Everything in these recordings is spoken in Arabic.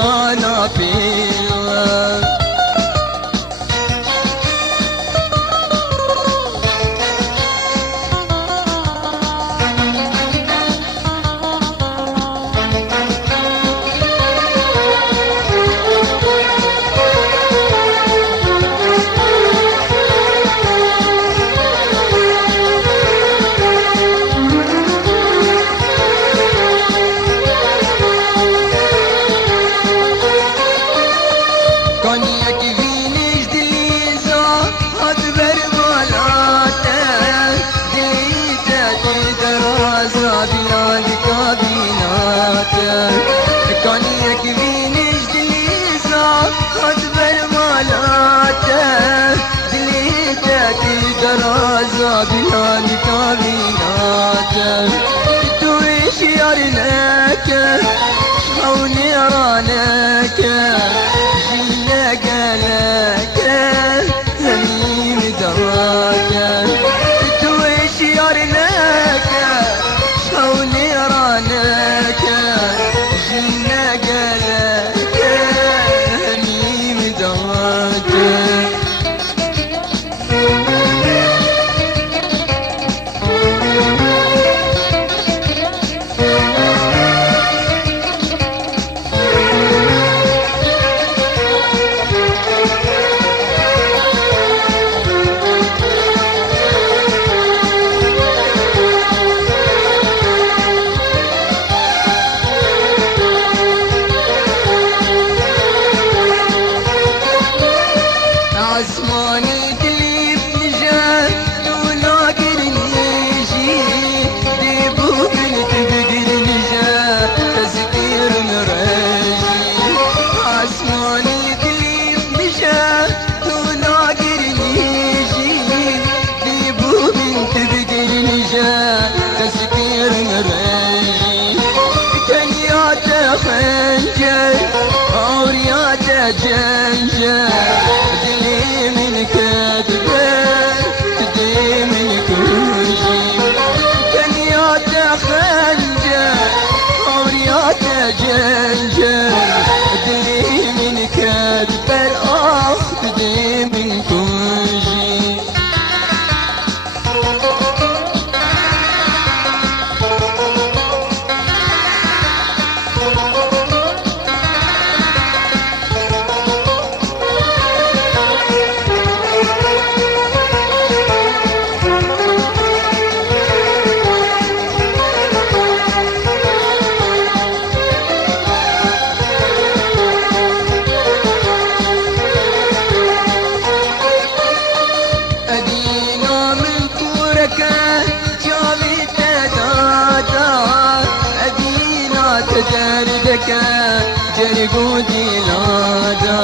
خدانا فيها. بلاد كابينات تويش يارنك شلون يرانك جينا قالك هميم دراك تويش يارنك شلون يرانك جينا قالك هميم دراك. عزماني قليب نجات ولاقرني يجي ديبو بنت بقر نجات تذكير مراجي. عزماني قليب نجات ولاقرني يجي ديبو بنت بقر نجات تذكير مراجي. كان يا تخنجر أو يا تجنجر جنجل ادري من كذب الاخ ادري من كوجي. جردك جرقودي لادا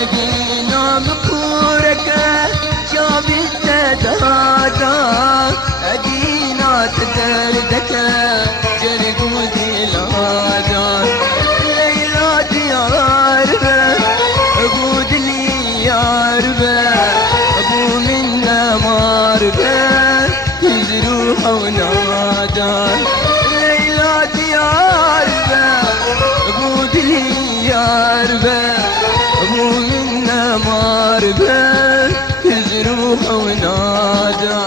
أجينا مكورك شابي تدادا أجينا تجردك جرقودي لادا. ليلى دياربه أقود لي ياربه أبو منا ماربه يزروح ونادا. ليلى دياربه أقود لي ياربه أبو منا ماربه يزروح ونادا.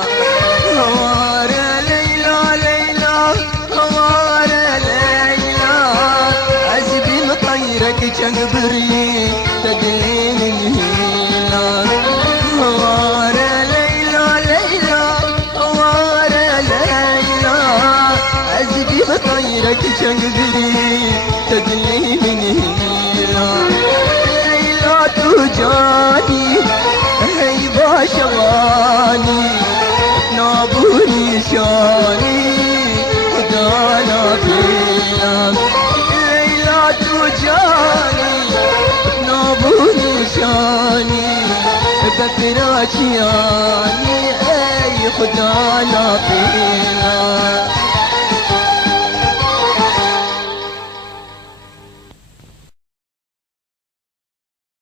هوارة ليلى ليلى هوارة ليلى عزبي مطيرك جنبري تدري من هيلا. هوارة ليلى ليلى هوارة ليلى عزبي مطيرك جنبري تدري من هيلا. ليلى تجاني هيبة شغاني نابوني شاني خدانا فيها. ليلى تجاني نابوني شاني بفراشياني اي خدانا فيها.